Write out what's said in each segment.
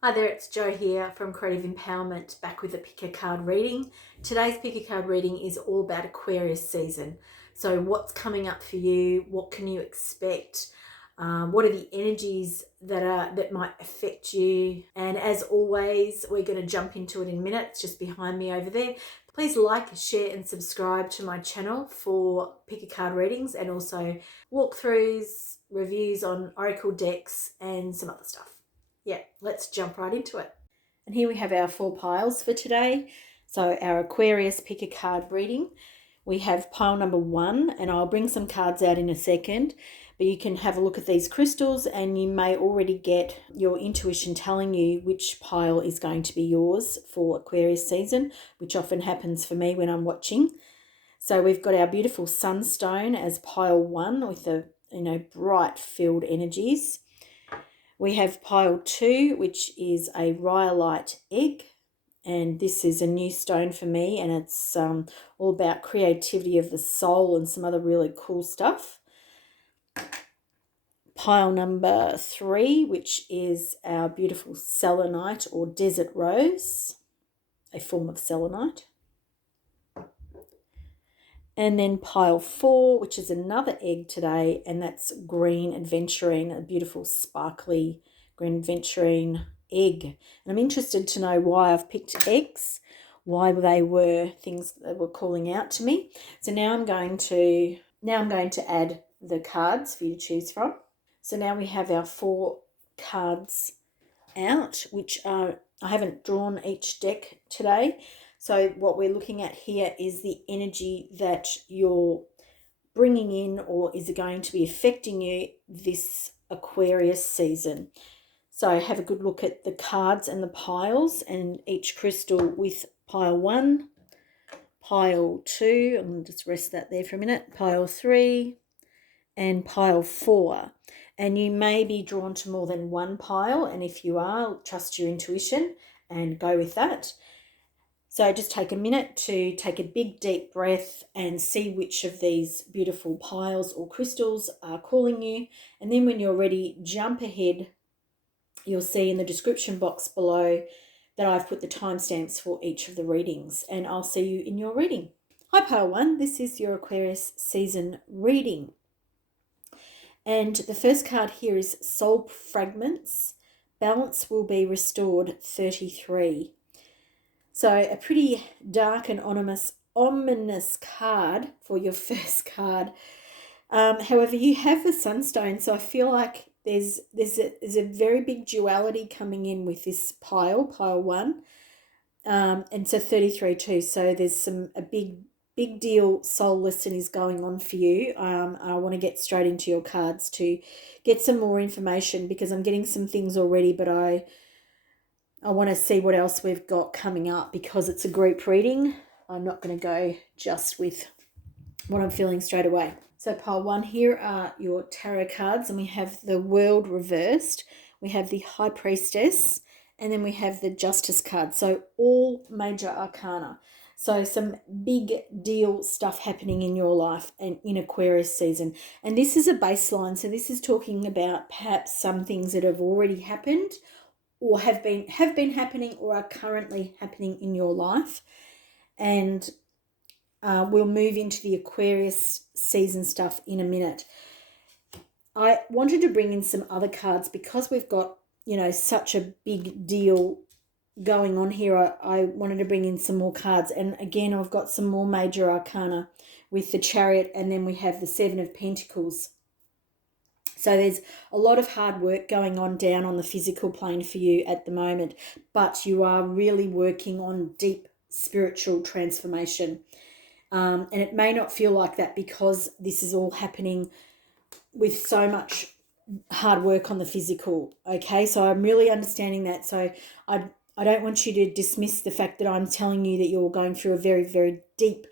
Hi there, it's Jo here from Creative Empowerment, back with a pick a card reading. Today's pick a card reading is all about Aquarius season. So what's coming up for you? What can you expect? What are the energies that might affect you? And as always, we're going to jump into it in minutes, just behind me over there. Please like, share and subscribe to my channel for pick a card readings and also walkthroughs, reviews on Oracle decks and some other stuff. Yeah, let's jump right into it. And here we have our 4 piles for today. So our Aquarius pick a card reading. We have pile number 1, and I'll bring some cards out in a second, but you can have a look at these crystals and you may already get your intuition telling you which pile is going to be yours for Aquarius season, which often happens for me when I'm watching. So we've got our beautiful sunstone as pile 1 with the bright filled energies. We have pile 2, which is a rhyolite egg, and this is a new stone for me, and it's all about creativity of the soul and some other really cool stuff. Pile number 3, which is our beautiful selenite or desert rose, a form of selenite. And then pile 4, which is another egg today, and that's green adventurine, a beautiful sparkly green adventurine egg. And I'm interested to know why I've picked eggs, why they were things that were calling out to me. So now I'm going to add the cards for you to choose from. So now we have our 4 cards out, which I haven't drawn each deck today. So what we're looking at here is the energy that you're bringing in, or is it going to be affecting you this Aquarius season. So have a good look at the cards and the piles and each crystal with pile 1, pile 2, I'm going to just rest that there for a minute, pile 3 and pile 4. And you may be drawn to more than one pile, and if you are, trust your intuition and go with that. So just take a minute to take a big deep breath and see which of these beautiful piles or crystals are calling you. And then when you're ready, jump ahead. You'll see in the description box below that I've put the timestamps for each of the readings, and I'll see you in your reading. Hi pile 1, this is your Aquarius season reading. And the first card here is Soul Fragments. Balance will be restored 33. So a pretty dark and ominous card for your first card. However, you have the sunstone, so I feel like there's a very big duality coming in with this pile 1. And so 33 too. So there's a big deal soul lesson is going on for you. I want to get straight into your cards to get some more information, because I'm getting some things already, but I want to see what else we've got coming up, because it's a group reading. I'm not going to go just with what I'm feeling straight away. So pile 1, here are your tarot cards, and we have the World reversed, we have the High Priestess, and then we have the Justice card. So all major arcana. So some big deal stuff happening in your life and in Aquarius season. And this is a baseline. So this is talking about perhaps some things that have already happened, or have been happening, or are currently happening in your life. And we'll move into the Aquarius season stuff in a minute. I wanted to bring in some other cards because we've got, such a big deal going on here. I wanted to bring in some more cards. And again, I've got some more major arcana with the Chariot, and then we have the 7 of Pentacles. So there's a lot of hard work going on down on the physical plane for you at the moment, but you are really working on deep spiritual transformation. And it may not feel like that because this is all happening with so much hard work on the physical. Okay, so I'm really understanding that. So I don't want you to dismiss the fact that I'm telling you that you're going through a very, very deep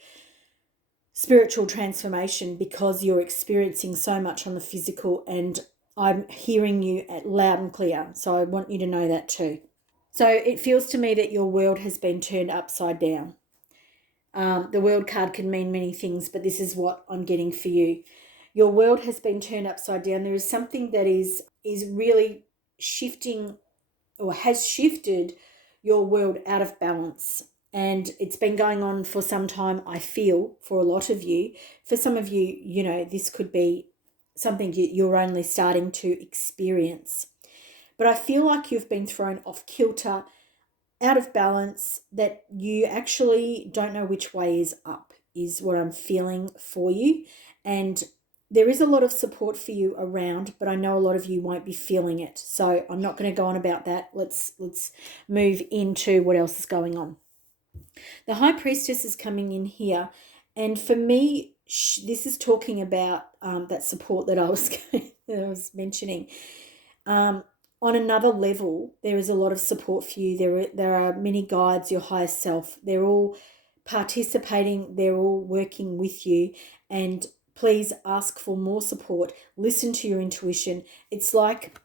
spiritual transformation because you're experiencing so much on the physical, and I'm hearing you loud and clear. So I want you to know that too. So it feels to me that your world has been turned upside down. The world card can mean many things, but this is what I'm getting for you. Your world has been turned upside down. There is something that is really shifting or has shifted your world out of balance. And it's been going on for some time, I feel, for a lot of you. For some of you, you know, this could be something you're only starting to experience. But I feel like you've been thrown off kilter, out of balance, that you actually don't know which way is up, is what I'm feeling for you. And there is a lot of support for you around, but I know a lot of you won't be feeling it. So I'm not going to go on about that. Let's move into what else is going on. The High Priestess is coming in here, and for me, this is talking about that support that I was that I was mentioning. On another level, there is a lot of support for you. There are many guides, your higher self. They're all participating. They're all working with you, and please ask for more support. Listen to your intuition. It's like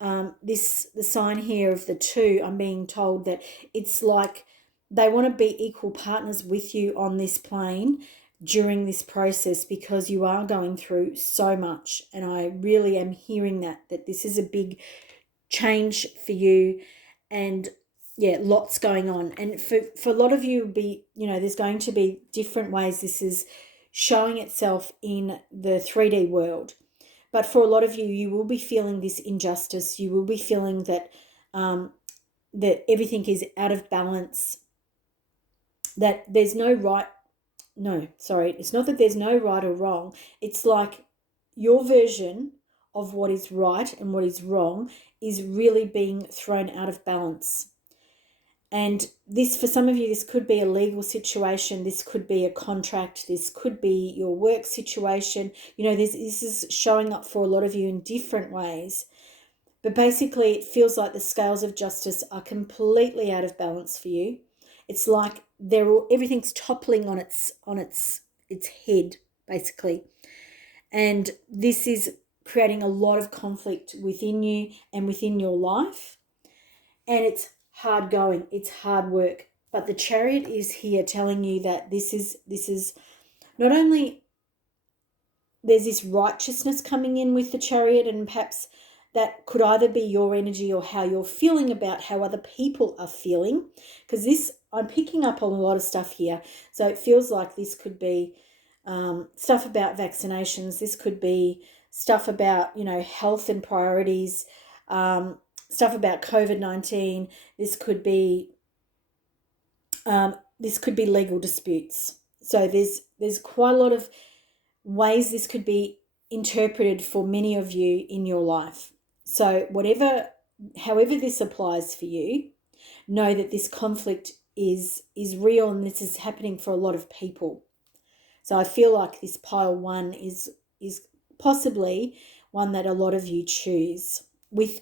the sign here of the 2. I'm being told that it's like they want to be equal partners with you on this plane during this process, because you are going through so much. And I really am hearing that this is a big change for you, and yeah, lots going on. And for a lot of you, there's going to be different ways this is showing itself in the 3D world. But for a lot of you, you will be feeling this injustice. You will be feeling that that everything is out of balance, that there's no right. No, sorry, it's not that there's no right or wrong. It's like your version of what is right and what is wrong is really being thrown out of balance. And this, for some of you, this could be a legal situation. This could be a contract. This could be your work situation. This is showing up for a lot of you in different ways. But basically, it feels like the scales of justice are completely out of balance for you. It's like everything's toppling on its head, basically. And this is creating a lot of conflict within you and within your life. And it's hard going, it's hard work. But the Chariot is here telling you that this is not only there's this righteousness coming in with the Chariot, and perhaps that could either be your energy or how you're feeling about how other people are feeling. Because I'm picking up on a lot of stuff here. So it feels like this could be stuff about vaccinations. This could be stuff about, health and priorities, stuff about COVID-19. This could be legal disputes. So there's quite a lot of ways this could be interpreted for many of you in your life. So however this applies for you, know that this conflict is real, and this is happening for a lot of people. So I feel like this pile 1 is possibly one that a lot of you choose,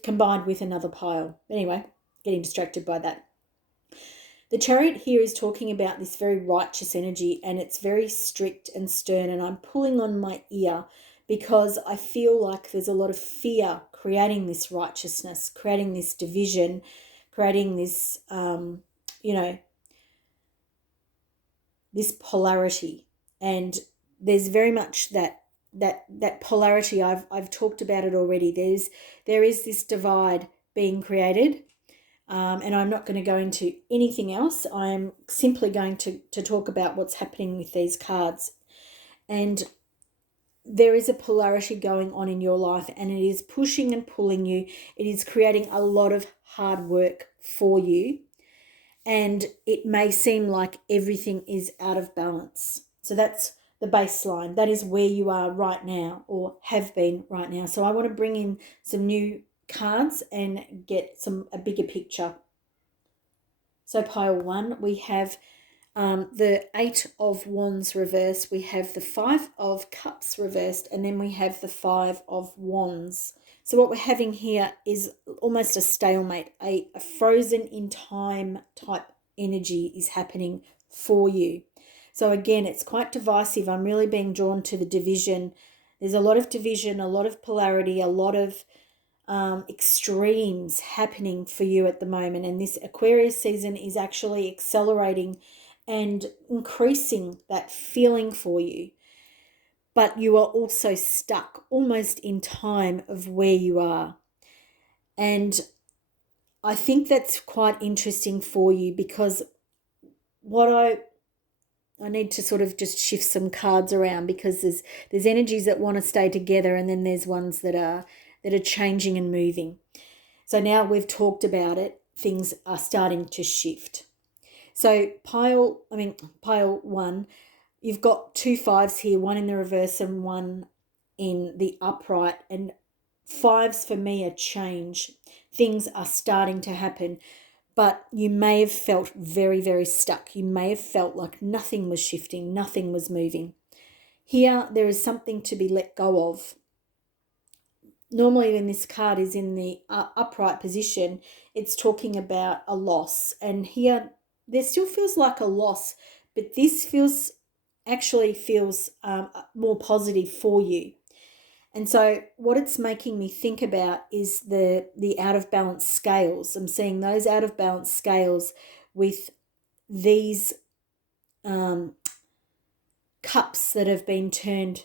combined with another pile. Anyway, getting distracted by that. The Chariot here is talking about this very righteous energy, and it's very strict and stern, and I'm pulling on my ear because I feel like there's a lot of fear creating this righteousness, creating this division, creating this, this polarity. And there's very much that polarity. I've talked about it already. There is this divide being created. And I'm not going to go into anything else. I'm simply going to talk about what's happening with these cards. And there is a polarity going on in your life, and it is pushing and pulling you. It is creating a lot of hard work for you. And it may seem like everything is out of balance. So that's the baseline. That is where you are right now, or have been right now. So I want to bring in some new cards and get a bigger picture. So pile 1, we have the 8 of Wands reversed, we have the 5 of Cups reversed, and then we have the 5 of Wands. So what we're having here is almost a stalemate, a frozen in time type energy is happening for you. So again, it's quite divisive. I'm really being drawn to the division. There's a lot of division, a lot of polarity, a lot of extremes happening for you at the moment. And this Aquarius season is actually accelerating and increasing that feeling for you. But you are also stuck almost in time of where you are. And I think that's quite interesting for you, because what I need to sort of just shift some cards around, because there's energies that want to stay together, and then there's ones that are changing and moving. So now we've talked about it, things are starting to shift. So pile 1, you've got 2 5s here, one in the reverse and one in the upright. And 5s for me are change. Things are starting to happen, but you may have felt very, very stuck. You may have felt like nothing was shifting, nothing was moving. Here, there is something to be let go of. Normally when this card is in the upright position, it's talking about a loss. And here, there still feels like a loss, but this actually feels more positive for you. And so what it's making me think about is the out of balance scales. I'm seeing those out of balance scales with these cups that have been turned,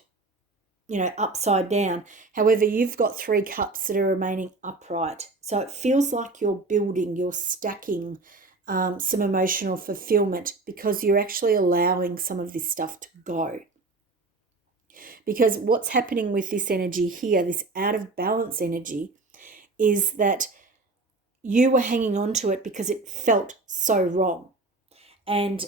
upside down. However, you've got 3 cups that are remaining upright. So it feels like you're building, you're stacking some emotional fulfillment, because you're actually allowing some of this stuff to go. Because what's happening with this energy here, this out of balance energy, is that you were hanging on to it because it felt so wrong. And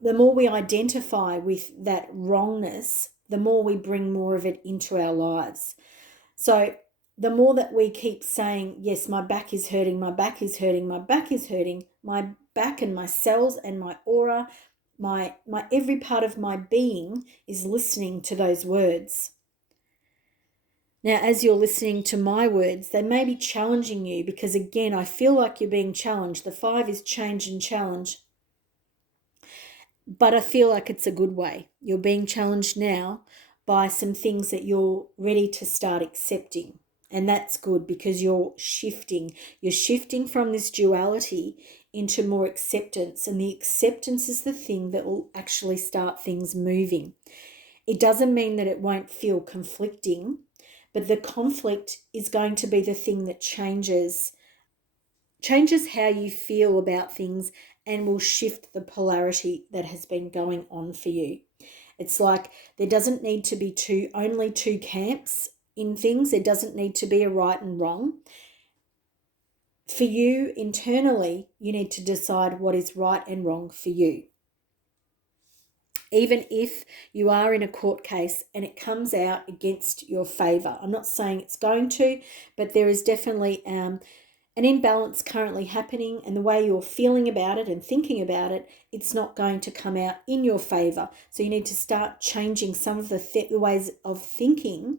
the more we identify with that wrongness, the more we bring more of it into our lives. So the more that we keep saying, yes, my back is hurting, my back is hurting, my back is hurting, my back and my cells and my aura, my every part of my being is listening to those words. Now, as you're listening to my words, they may be challenging you, because again, I feel like you're being challenged. The 5 is change and challenge. But I feel like it's a good way. You're being challenged now by some things that you're ready to start accepting. And that's good, because you're shifting. You're shifting from this duality into more acceptance. And the acceptance is the thing that will actually start things moving. It doesn't mean that it won't feel conflicting, but the conflict is going to be the thing that changes how you feel about things, and will shift the polarity that has been going on for you. It's like there doesn't need to be only two camps in things. There doesn't need to be a right and wrong. For you internally, you need to decide what is right and wrong for you. Even if you are in a court case and it comes out against your favor. I'm not saying it's going to, but there is definitely an imbalance currently happening, and the way you're feeling about it and thinking about it, it's not going to come out in your favor. So you need to start changing some of the ways of thinking.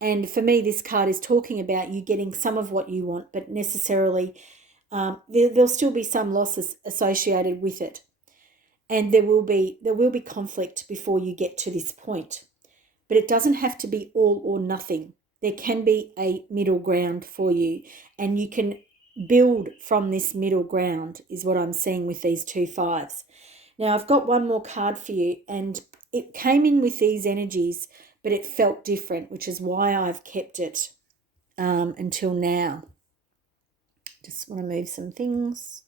And for me, this card is talking about you getting some of what you want, but necessarily there'll still be some losses associated with it. And there will be conflict before you get to this point. But it doesn't have to be all or nothing. There can be a middle ground for you, and you can build from this middle ground, is what I'm seeing with these 2 5s. Now, I've got one more card for you, and it came in with these energies, but it felt different, which is why I've kept it until now. Just want to move some things.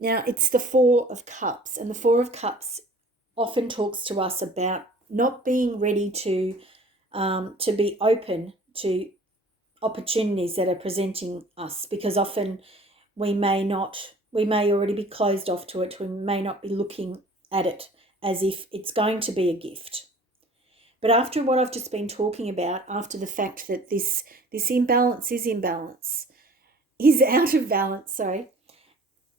Now, it's the 4 of Cups, and the 4 of Cups often talks to us about not being ready to be open to opportunities that are presenting us, because often we may already be closed off to it. We may not be looking at it as if it's going to be a gift. But after what I've just been talking about, after the fact that this imbalance is out of balance,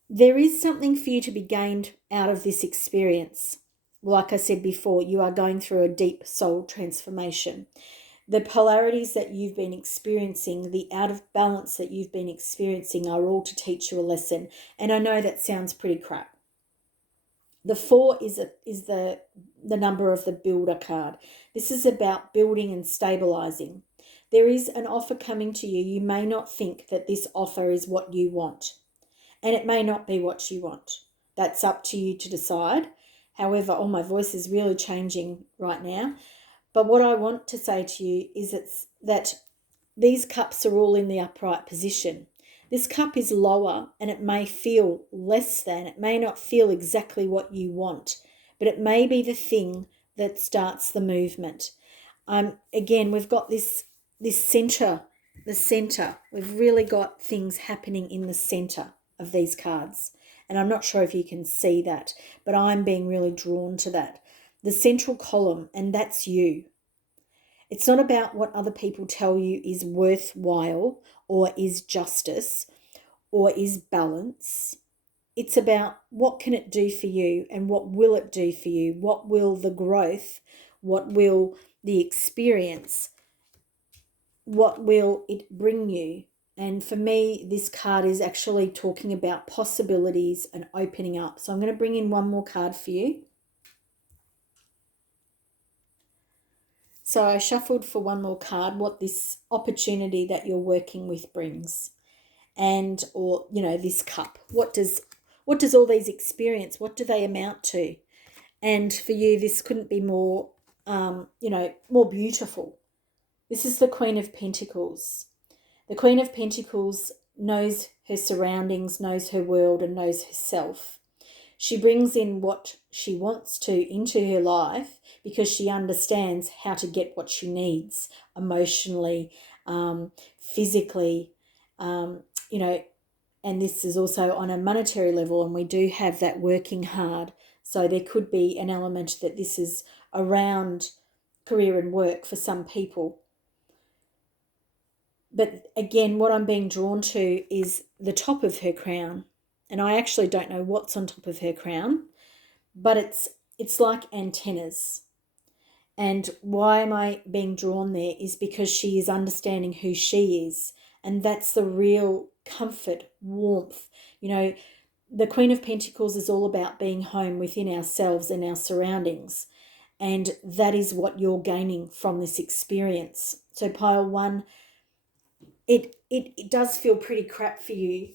there is something for you to be gained out of this experience. Like I said before, you are going through a deep soul transformation. The polarities that you've been experiencing, the out of balance that you've been experiencing, are all to teach you a lesson. And I know that sounds pretty crap. The 4 is the number of the builder card. This is about building and stabilizing. There is an offer coming to you. You may not think that this offer is what you want, and it may not be what you want. That's up to you to decide. However, my voice is really changing right now. But what I want to say to you is that these cups are all in the upright position. This cup is lower and it may feel less than, it may not feel exactly what you want, but it may be the thing that starts the movement. Again, we've got this center, the center. We've really got things happening in the center of these cards. And I'm not sure if you can see that, but I'm being really drawn to that. The central column, and that's you. It's not about what other people tell you is worthwhile or is justice or is balance. It's about what can it do for you and what will it do for you? What will the growth, what will the experience, what will it bring you? And for me, this card is actually talking about possibilities and opening up. So I'm going to bring in one more card for you. So I shuffled for one more card what this opportunity that you're working with brings. And, or, you know, this cup. What does all these experience, what do they amount to? And for you, this couldn't be more, more beautiful. This is the Queen of Pentacles. The Queen of Pentacles knows her surroundings, knows her world, and knows herself. She brings in what she wants to into her life because she understands how to get what she needs emotionally, physically, and this is also on a monetary level, and we do have that working hard. So there could be an element that this is around career and work for some people. But again, what I'm being drawn to is the top of her crown. And I actually don't know what's on top of her crown, but it's like antennas. And why am I being drawn there is because she is understanding who she is. And that's the real comfort, warmth. You know, the Queen of Pentacles is all about being home within ourselves and our surroundings. And that is what you're gaining from this experience. So pile one, it does feel pretty crap for you,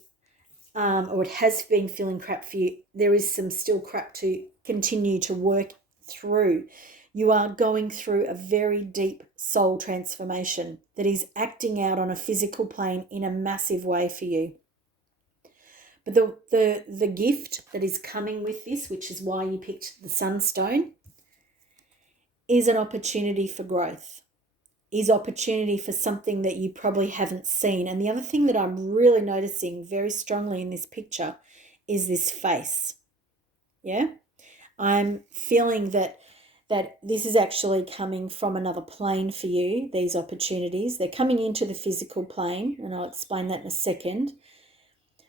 or it has been feeling crap for you. There is some still crap to continue to work through. You are going through a very deep soul transformation that is acting out on a physical plane in a massive way for you. But the gift that is coming with this, which is why you picked the Sunstone, is an opportunity for growth, is opportunity for something that you probably haven't seen. And the other thing that I'm really noticing very strongly in this picture is this face. Yeah? I'm feeling that this is actually coming from another plane for you, these opportunities. They're coming into the physical plane, and I'll explain that in a second.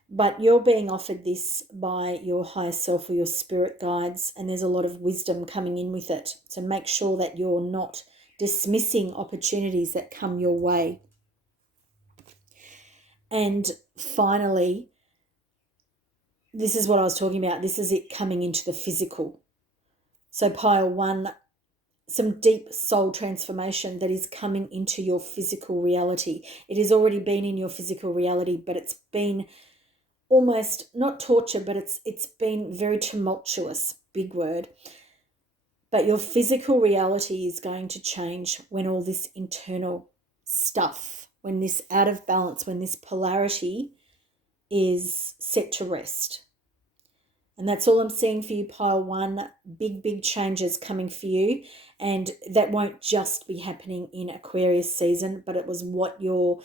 But you're being offered this by your higher self or your spirit guides, and there's a lot of wisdom coming in with it. So make sure that you're not dismissing opportunities that come your way. And finally, this is what I was talking about. This is it coming into the physical. So pile one, some deep soul transformation that is coming into your physical reality. It has already been in your physical reality, but it's been almost not torture, but it's been very tumultuous, big word. But your physical reality is going to change when all this internal stuff, when this out of balance, when this polarity is set to rest. And that's all I'm seeing for you, pile one. Big changes coming for you. And that won't just be happening in Aquarius season, but it was what your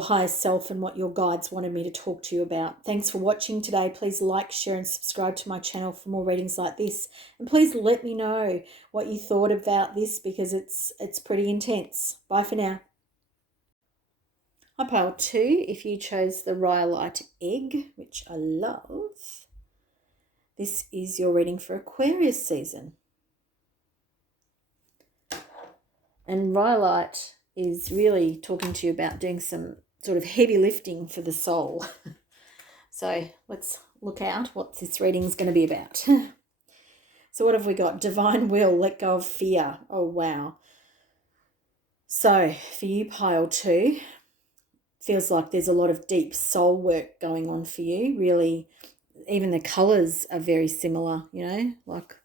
higher self and what your guides wanted me to talk to you about. Thanks for watching today. Please like, share and subscribe to my channel for more readings like this. And please let me know what you thought about this, because it's pretty intense. Bye for now. Hi pile two, if you chose the Rhyolite Egg, which I love, this is your reading for Aquarius season. And Rhyolite is really talking to you about doing some sort of heavy lifting for the soul. So let's look out what this reading is going to be about. So what have we got? Divine will, let go of fear. Oh, wow. So for you, pile two, feels like there's a lot of deep soul work going on for you. Really, even the colours are very similar, you know, like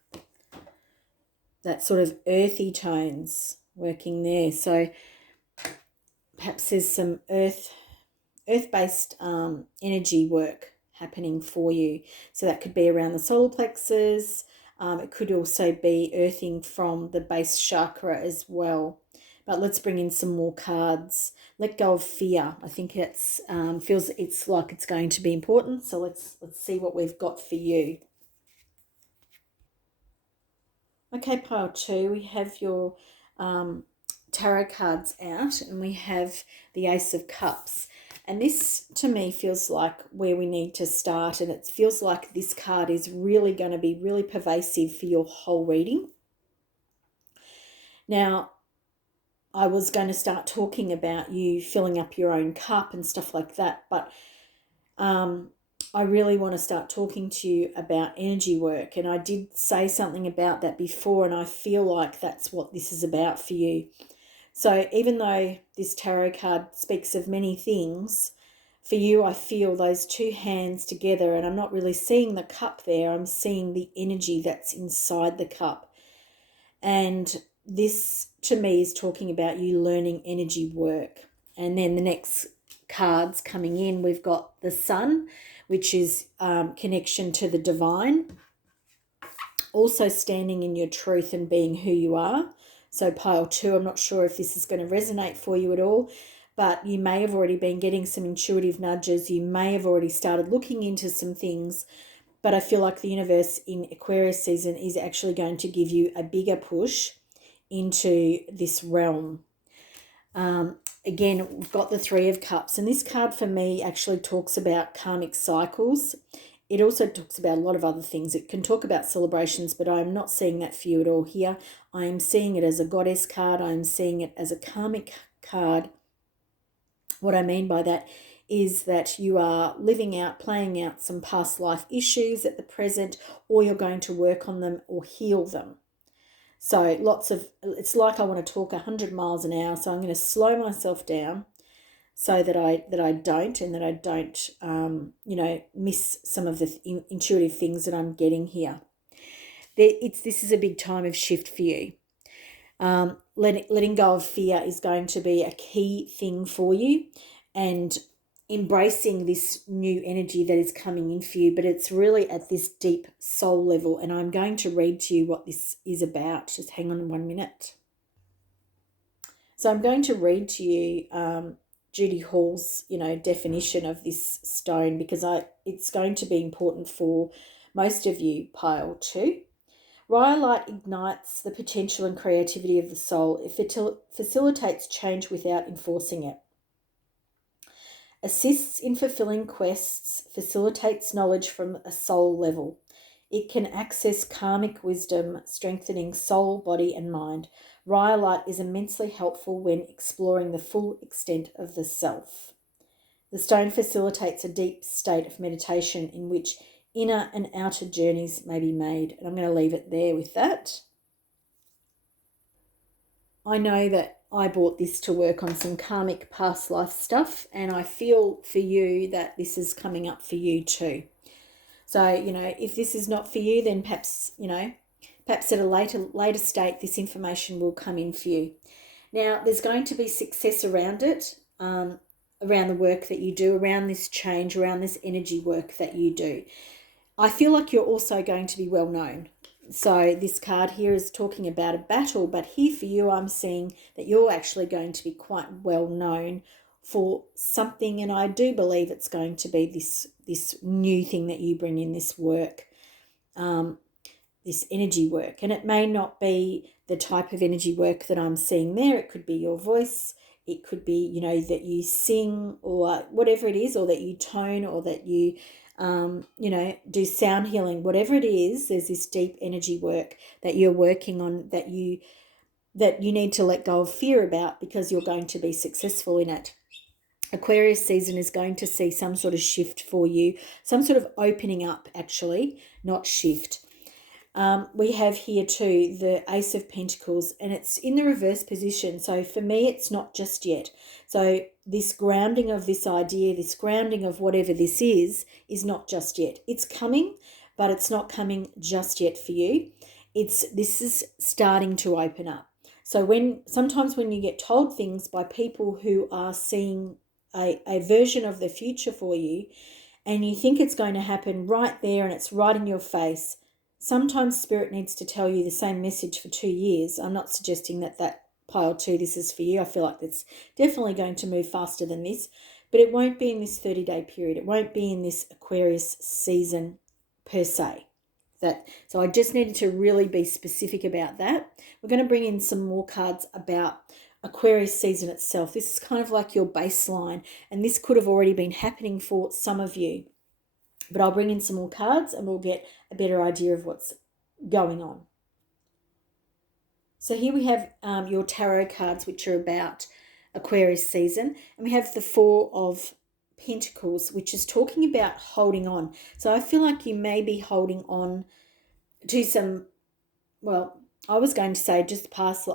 that sort of earthy tones working there. So perhaps there's some earth-based energy work happening for you. So that could be around the solar plexus. It could also be earthing from the base chakra as well. But let's bring in some more cards. Let go of fear. I think it's feels it's like it's going to be important. So let's see what we've got for you. Okay, pile 2, we have your tarot cards out, and we have the Ace of Cups. And this, to me, feels like where we need to start, and it feels like this card is really going to be really pervasive for your whole reading. Now, I was going to start talking about you filling up your own cup and stuff like that, but I really want to start talking to you about energy work. And I did say something about that before, and I feel like that's what this is about for you. So even though this tarot card speaks of many things, for you, I feel those two hands together, and I'm not really seeing the cup there. I'm seeing the energy that's inside the cup. And this, to me, is talking about you learning energy work. And then the next cards coming in, we've got the Sun, which is connection to the divine. Also standing in your truth and being who you are. So pile 2, I'm not sure if this is going to resonate for you at all, but you may have already been getting some intuitive nudges. You may have already started looking into some things, but I feel like the universe in Aquarius season is actually going to give you a bigger push into this realm. Again, we've got the 3 of Cups, and this card for me actually talks about karmic cycles. It also talks about a lot of other things. It can talk about celebrations, but I'm not seeing that for you at all here. I am seeing it as a goddess card. I'm seeing it as a karmic card. What I mean by that is that you are living out, playing out some past life issues at the present, or you're going to work on them or heal them. So it's like I want to talk 100 miles an hour, so I'm going to slow myself down so that I don't miss some of the intuitive things that I'm getting here. This is a big time of shift for you. Letting go of fear is going to be a key thing for you, and embracing this new energy that is coming in for you, but it's really at this deep soul level. And I'm going to read to you what this is about. Just hang on 1 minute. So I'm going to read to you Judy Hall's, definition of this stone, because it's going to be important for most of you, pile 2. Rhyolite ignites the potential and creativity of the soul. It facilitates change without enforcing it. Assists in fulfilling quests, facilitates knowledge from a soul level. It can access karmic wisdom, strengthening soul, body, and mind. Rhyolite is immensely helpful when exploring the full extent of the self. The stone facilitates a deep state of meditation in which inner and outer journeys may be made. And I'm going to leave it there with that. I know that I bought this to work on some karmic past life stuff, and I feel for you that this is coming up for you too. So, if this is not for you, then perhaps at a later state, this information will come in for you. Now, there's going to be success around it, around the work that you do, around this change, around this energy work that you do. I feel like you're also going to be well known. So this card here is talking about a battle, but here for you, I'm seeing that you're actually going to be quite well known for something, and I do believe it's going to be this new thing that you bring in, this work, this energy work. And it may not be the type of energy work that I'm seeing there. It could be your voice. It could be, that you sing or whatever it is, or that you tone, or that you do sound healing, whatever it is. There's this deep energy work that you're working on that you need to let go of fear about, because you're going to be successful in it. Aquarius season is going to see some sort of shift for you, some sort of opening up, actually, not shift. We have here too the Ace of Pentacles, and it's in the reverse position. So for me, it's not just yet. So this grounding of this idea, this grounding of whatever this is not just yet. It's coming, but it's not coming just yet for you. This is starting to open up. So sometimes when you get told things by people who are seeing a version of the future for you, and you think it's going to happen right there and it's right in your face, sometimes Spirit needs to tell you the same message for 2 years. I'm not suggesting that pile 2, this is for you. I feel like it's definitely going to move faster than this, but it won't be in this 30-day period. It won't be in this Aquarius season per se. So I just needed to really be specific about that. We're going to bring in some more cards about Aquarius season itself. This is kind of like your baseline, and this could have already been happening for some of you. But I'll bring in some more cards and we'll get a better idea of what's going on. So here we have your tarot cards, which are about Aquarius season. And we have the Four of Pentacles, which is talking about holding on. So I feel like you may be holding on to some, well, I was going to say just past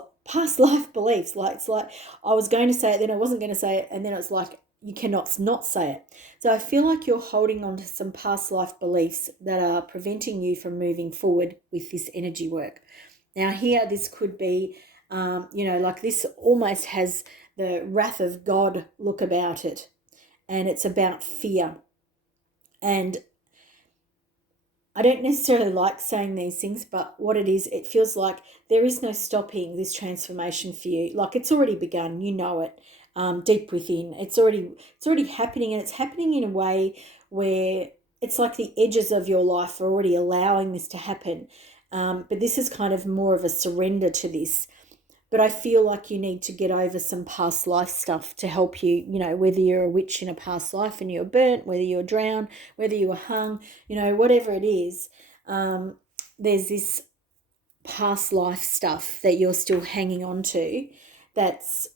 life beliefs. Like, it's like I was going to say it, then I wasn't going to say it, and then it's like you cannot not say it. So I feel like you're holding on to some past life beliefs that are preventing you from moving forward with this energy work. Now here, this could be, like this almost has the wrath of God look about it, and it's about fear. And I don't necessarily like saying these things, but what it is, it feels like there is no stopping this transformation for you. Like it's already begun, you know it, deep within. It's already happening, and it's happening in a way where it's like the edges of your life are already allowing this to happen. But this is kind of more of a surrender to this. But I feel like you need to get over some past life stuff to help you, whether you're a witch in a past life and you're burnt, whether you're drowned, whether you were hung, whatever it is, there's this past life stuff that you're still hanging on to that's a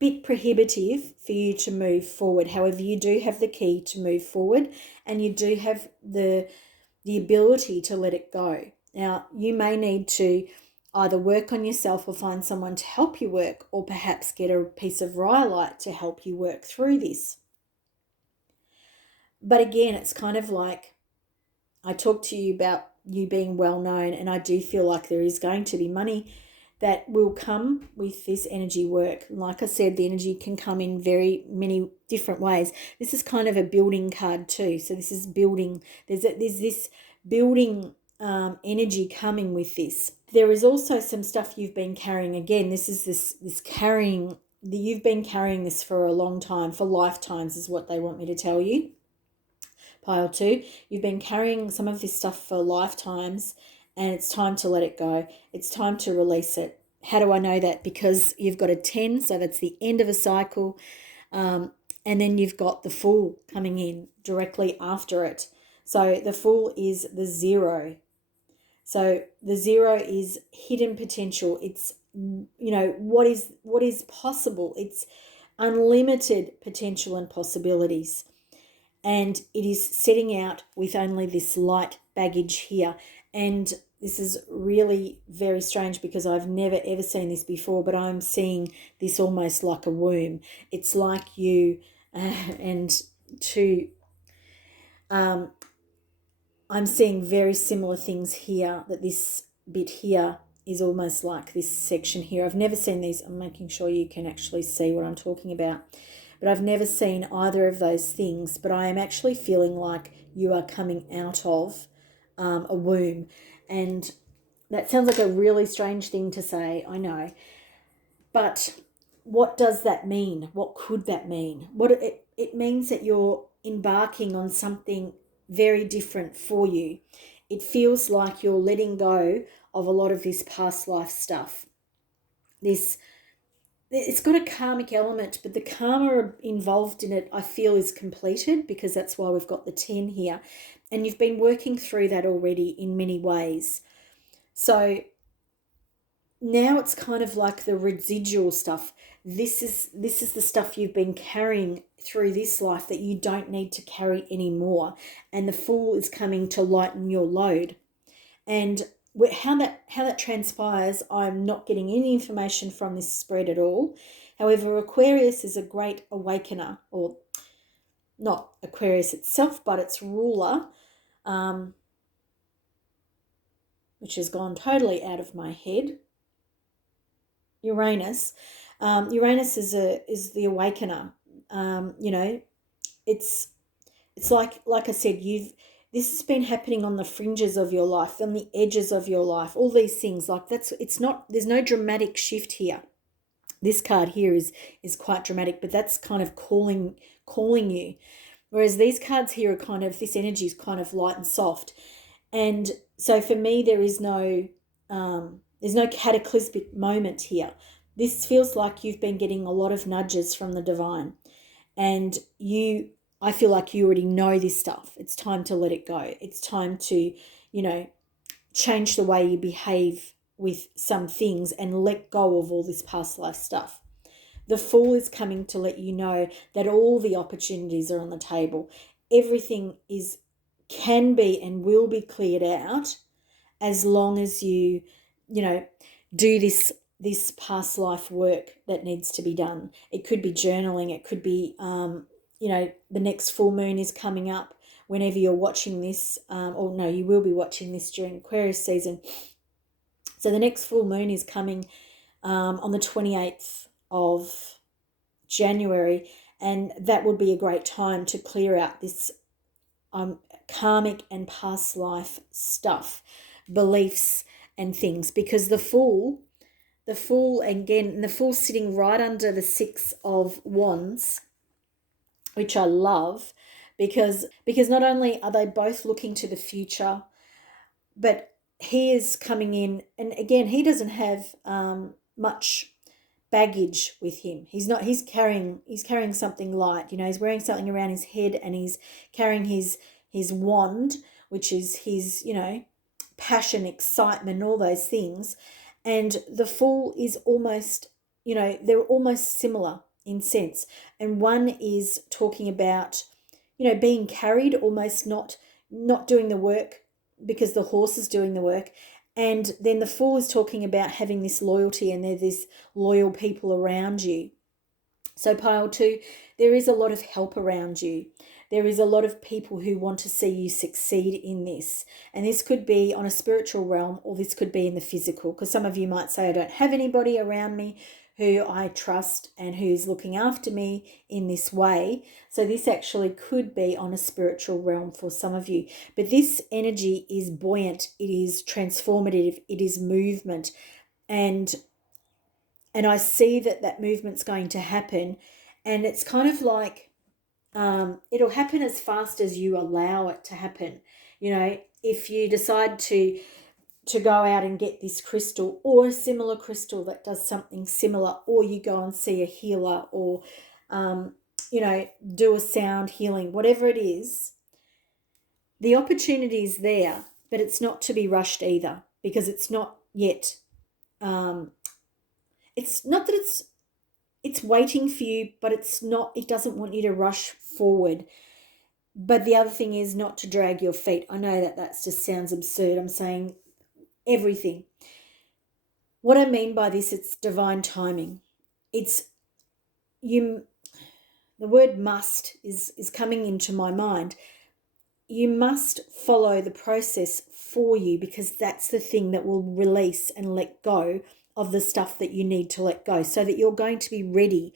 bit prohibitive for you to move forward. However, you do have the key to move forward, and you do have the ability to let it go. Now, you may need to either work on yourself or find someone to help you work, or perhaps get a piece of rhyolite to help you work through this. But again, it's kind of like I talked to you about you being well known, and I do feel like there is going to be money that will come with this energy work. Like I said, the energy can come in very many different ways. This is kind of a building card too. So this is building. There's this building energy coming with this. There is also some stuff you've been carrying. Again, this is this carrying. You've been carrying this for a long time, for lifetimes is what they want me to tell you. Pile 2, you've been carrying some of this stuff for lifetimes, and it's time to let it go. It's time to release it. How do I know that? Because you've got a 10, so that's the end of a cycle, and then you've got the Fool coming in directly after it. So the Fool is the 0. So the 0 is hidden potential. It's, what is possible. It's unlimited potential and possibilities. And it is setting out with only this light baggage here. And this is really very strange because I've never ever seen this before, but I'm seeing this almost like a womb. It's like you I'm seeing very similar things here, that this bit here is almost like this section here. I've never seen these. I'm making sure you can actually see what I'm talking about. But I've never seen either of those things, but I am actually feeling like you are coming out of a womb. And that sounds like a really strange thing to say, I know. But what does that mean? What could that mean? It means that you're embarking on something very different for you. It feels like you're letting go of a lot of this past life stuff. It's got a karmic element, but the karma involved in it, I feel, is completed, because that's why we've got the 10 here. And you've been working through that already in many ways. So now it's kind of like the residual stuff. This is the stuff you've been carrying through this life that you don't need to carry anymore. And the Fool is coming to lighten your load. And how that transpires, I'm not getting any information from this spread at all. However, Aquarius is a great awakener, or not Aquarius itself, but its ruler, which has gone totally out of my head. Uranus. Uranus is the awakener. You know, it's like I said, this has been happening on the fringes of your life, on the edges of your life, all these things. Like it's not, there's no dramatic shift here. This card here is quite dramatic, but that's kind of calling you. Whereas these cards here are kind of, this energy is kind of light and soft. And so for me, there's no cataclysmic moment here. This feels like you've been getting a lot of nudges from the divine, and I feel like you already know this stuff. It's time to let it go. It's time to, change the way you behave with some things and let go of all this past life stuff. The Fool is coming to let you know that all the opportunities are on the table. Everything can be and will be cleared out as long as you do this past life work that needs to be done. It could be journaling. It could be, the next full moon is coming up whenever you're watching this, or no, you will be watching this during Aquarius season. So the next full moon is coming on the 28th of January, and that would be a great time to clear out this karmic and past life stuff, beliefs and things, because the Fool again, and the Fool sitting right under the Six of Wands, which I love, because not only are they both looking to the future, but he is coming in, and again, he doesn't have much baggage with him. He's carrying something light. He's wearing something around his head, and he's carrying his wand, which is his, passion, excitement, all those things. And the Fool is almost, they're almost similar in sense. And one is talking about, being carried, almost not doing the work because the horse is doing the work. And then the Fool is talking about having this loyalty, and there's this loyal people around you. So pile 2, there is a lot of help around you. There is a lot of people who want to see you succeed in this. And this could be on a spiritual realm, or this could be in the physical, because some of you might say, I don't have anybody around me who I trust and who's looking after me in this way. So this actually could be on a spiritual realm for some of you. But this energy is buoyant. It is transformative. It is movement. And I see that movement's going to happen. And it's kind of like, it'll happen as fast as you allow it to happen. If you decide to go out and get this crystal or a similar crystal that does something similar, or you go and see a healer, or, do a sound healing, whatever it is, the opportunity is there, but it's not to be rushed either, because it's not yet, it's not that it's waiting for you, but it doesn't want you to rush forward. But the other thing is not to drag your feet. I know that just sounds absurd. I'm saying everything. What I mean by this, it's divine timing. It's you. The word must is coming into my mind. You must follow the process for you, because that's the thing that will release and let go of the stuff that you need to let go, so that you're going to be ready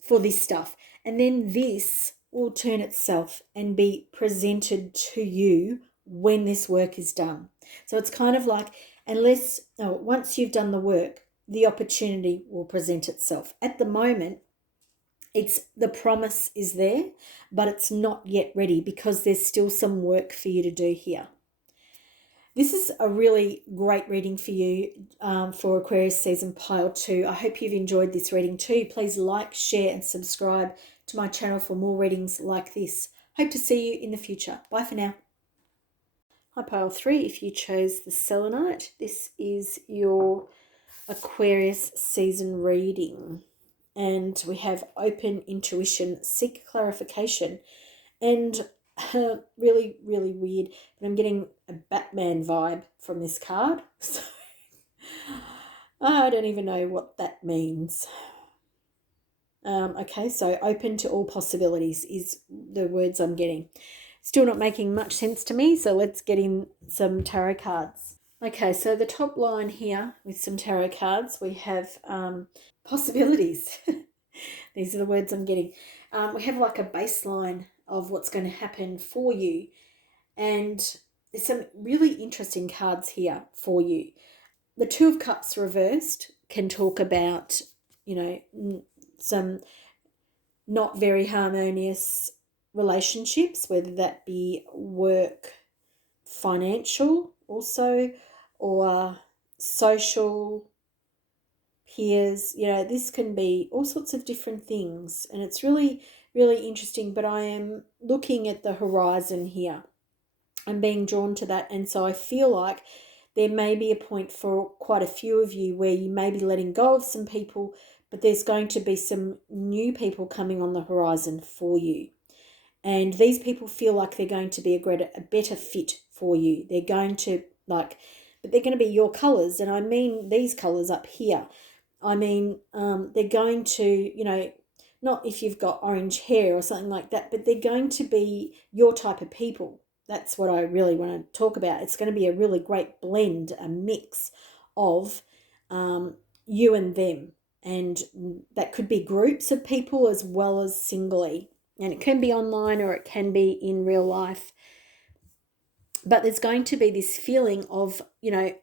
for this stuff. And then this will turn itself and be presented to you when this work is done. So it's kind of like, once you've done the work, the opportunity will present itself. At the moment, the promise is there, but it's not yet ready, because there's still some work for you to do here. This is a really great reading for you for Aquarius season pile 2. I hope you've enjoyed this reading too. Please like, share and subscribe to my channel for more readings like this. Hope to see you in the future. Bye for now. Hi pile 3, if you chose the selenite, this is your Aquarius season reading. And we have open intuition, seek clarification, and really, really weird, but I'm getting a Batman vibe from this card. So I don't even know what that means. Okay, so open to all possibilities is the words I'm getting. Still not making much sense to me, so let's get in some tarot cards. Okay, so the top line here with some tarot cards, we have possibilities. These are the words I'm getting. We have like a baseline of what's going to happen for you. And there's some really interesting cards here for you. The Two of Cups reversed can talk about, some not very harmonious relationships, whether that be work, financial also, or social, peers. This can be all sorts of different things, and it's really, really interesting. But I am looking at the horizon here. I'm being drawn to that, and so I feel like there may be a point for quite a few of you where you may be letting go of some people, but there's going to be some new people coming on the horizon for you. And these people feel like they're going to be a better fit for you. They're going to but they're going to be your colours, and I mean these colours up here. I mean, they're going to, not if you've got orange hair or something like that, but they're going to be your type of people. That's what I really want to talk about. It's going to be a really great blend, a mix of you and them. And that could be groups of people as well as singly. And it can be online or it can be in real life. But there's going to be this feeling of, I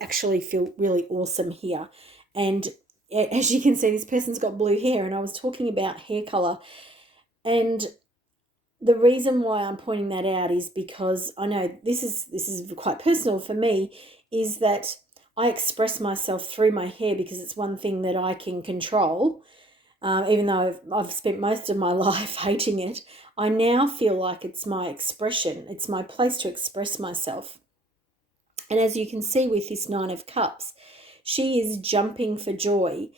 actually feel really awesome here. And as you can see, this person's got blue hair, and I was talking about hair color. And the reason why I'm pointing that out is because I know this is quite personal for me, is that I express myself through my hair because it's one thing that I can control. Even though I've spent most of my life hating it, I now feel like it's my expression. It's my place to express myself. And as you can see with this Nine of Cups, she is jumping for joy,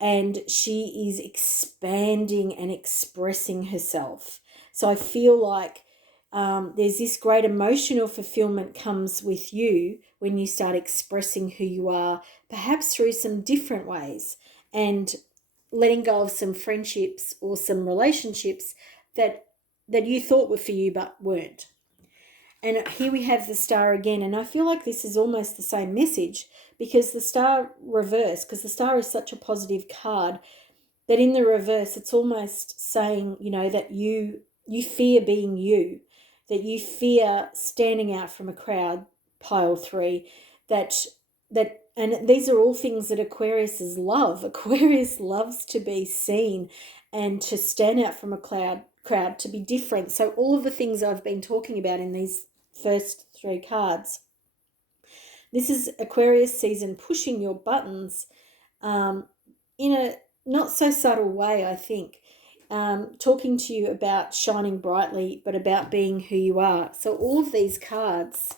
and she is expanding and expressing herself. So I feel like there's this great emotional fulfillment comes with you when you start expressing who you are, perhaps through some different ways, and letting go of some friendships or some relationships that you thought were for you but weren't. And here we have the Star again, and I feel like this is almost the same message, because the Star reverse, because the Star is such a positive card, that in the reverse it's almost saying, that you fear being you, that you fear standing out from a crowd, pile 3, that and these are all things that Aquariuses love. Aquarius loves to be seen and to stand out from a crowd, to be different. So all of the things I've been talking about in these first 3 cards, this is Aquarius season pushing your buttons in a not so subtle way, I think. Talking to you about shining brightly, but about being who you are. So all of these cards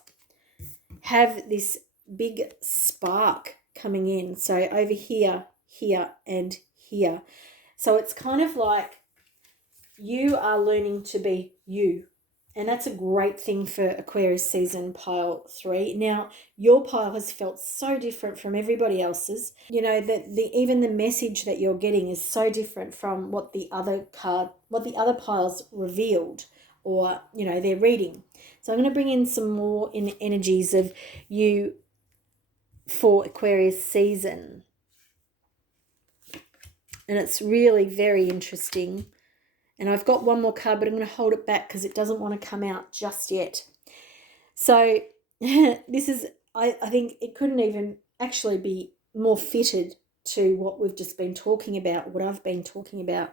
have this big spark coming in. So over here, here, and here. So it's kind of like you are learning to be you. And that's a great thing for Aquarius season pile 3. Now, your pile has felt so different from everybody else's. That even the message that you're getting is so different from what the other piles revealed, or they're reading. So I'm going to bring in some more energies of you for Aquarius season. And it's really very interesting. And I've got one more card, but I'm going to hold it back because it doesn't want to come out just yet. So this is, I think it couldn't even actually be more fitted to what we've just been talking about, what I've been talking about.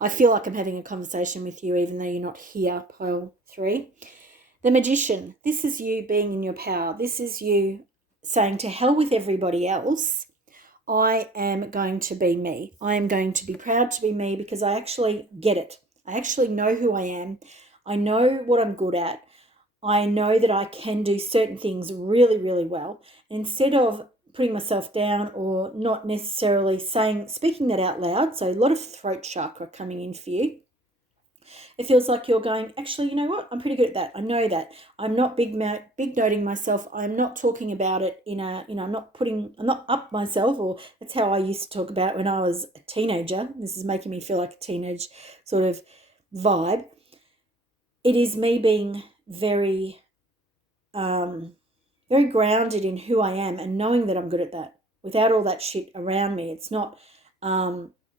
I feel like I'm having a conversation with you even though you're not here, pile 3. The Magician. This is you being in your power. This is you saying, to hell with everybody else. I am going to be me. I am going to be proud to be me because I actually get it. I actually know who I am. I know what I'm good at. I know that I can do certain things really, really well. And instead of putting myself down or not necessarily speaking that out loud, so a lot of throat chakra coming in for you, it feels like you're going, actually, you know what? I'm pretty good at that. I know that. I'm not big noting myself. I'm not talking about it in a, I'm not up myself, or that's how I used to talk about when I was a teenager. This is making me feel like a teenage sort of vibe. It is me being very very grounded in who I am and knowing that I'm good at that without all that shit around me. It's not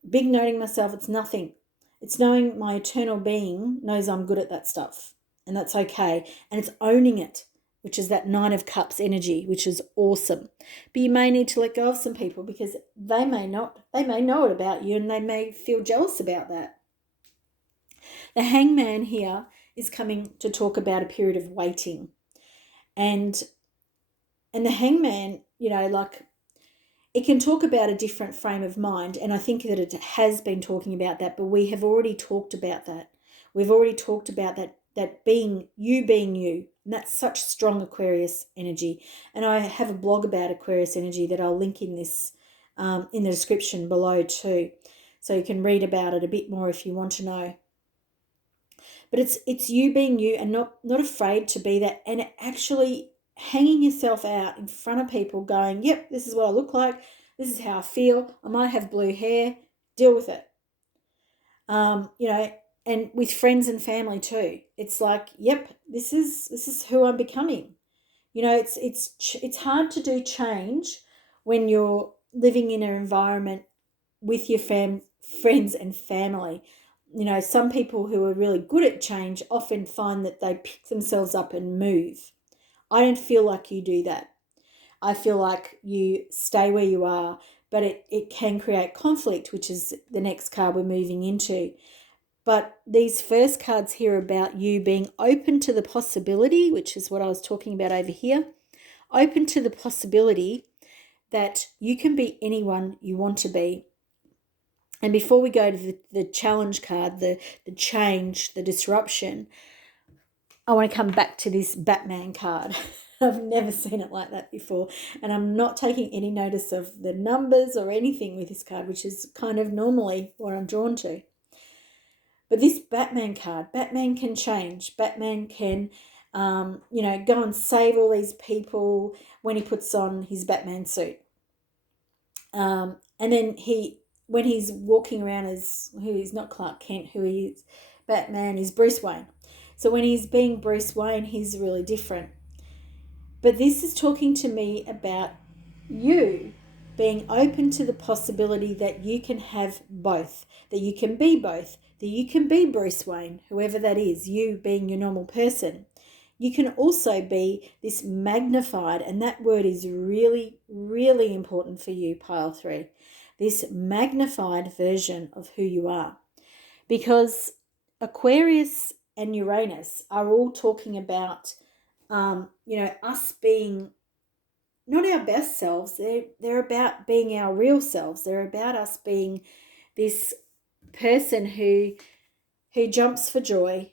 big noting myself. It's nothing. It's knowing my eternal being knows I'm good at that stuff, and that's okay. And it's owning it, which is that 9 of Cups energy, which is awesome. But you may need to let go of some people because they may not. They may know it about you and they may feel jealous about that. The Hangman here is coming to talk about a period of waiting. And the Hangman, like, it can talk about a different frame of mind, and I think that it has been talking about that, but we have already talked about that. We've already talked about that being you, and that's such strong Aquarius energy. And I have a blog about Aquarius energy that I'll link in this in the description below too, so you can read about it a bit more if you want to know. But it's you being you and not afraid to be that, and actually hanging yourself out in front of people going, yep, this is what I look like. This is how I feel. I might have blue hair. Deal with it. And with friends and family too. It's like, yep, this is who I'm becoming. It's hard to do change when you're living in an environment with your friends and family. Some people who are really good at change often find that they pick themselves up and move. I don't feel like you do that. I feel like you stay where you are, but it can create conflict, which is the next card we're moving into. But these first cards here are about you being open to the possibility, which is what I was talking about over here, open to the possibility that you can be anyone you want to be. And before we go to the challenge card, the change, the disruption, I want to come back to this Batman card. I've never seen it like that before. And I'm not taking any notice of the numbers or anything with this card, which is kind of normally what I'm drawn to. But this Batman card, Batman can change. Batman can, go and save all these people when he puts on his Batman suit. And then when he's walking around as who he's not Clark Kent, who he is, Batman is Bruce Wayne. So when he's being Bruce Wayne, he's really different. But this is talking to me about you being open to the possibility that you can have both, that you can be both, that you can be Bruce Wayne, whoever that is, you being your normal person. You can also be this magnified, and that word is really, really important for you, pile 3, this magnified version of who you are. Because Aquarius and Uranus are all talking about, us being not our best selves. They're about being our real selves. They're about us being this person who jumps for joy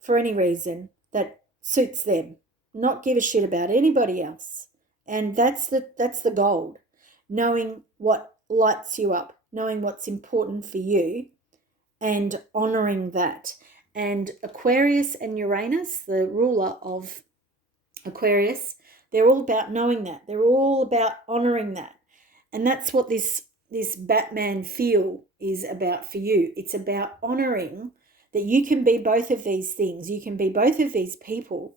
for any reason that suits them, not give a shit about anybody else. And that's the gold. Knowing what lights you up, knowing what's important for you, and honoring that. And Aquarius and Uranus, the ruler of Aquarius, they're all about knowing that. They're all about honoring that. And that's what this Batman feel is about for you. It's about honoring that you can be both of these things. You can be both of these people.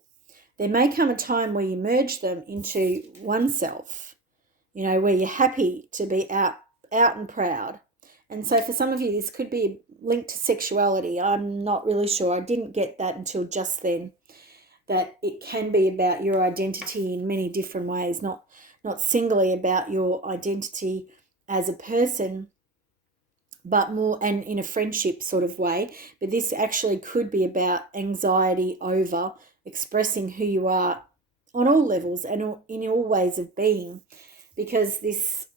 There may come a time where you merge them into oneself, where you're happy to be out and proud. And so for some of you, this could be linked to sexuality. I'm not really sure. I didn't get that until just then, that it can be about your identity in many different ways, not singly about your identity as a person, but more and in a friendship sort of way. But this actually could be about anxiety over expressing who you are on all levels and in all ways of being, because this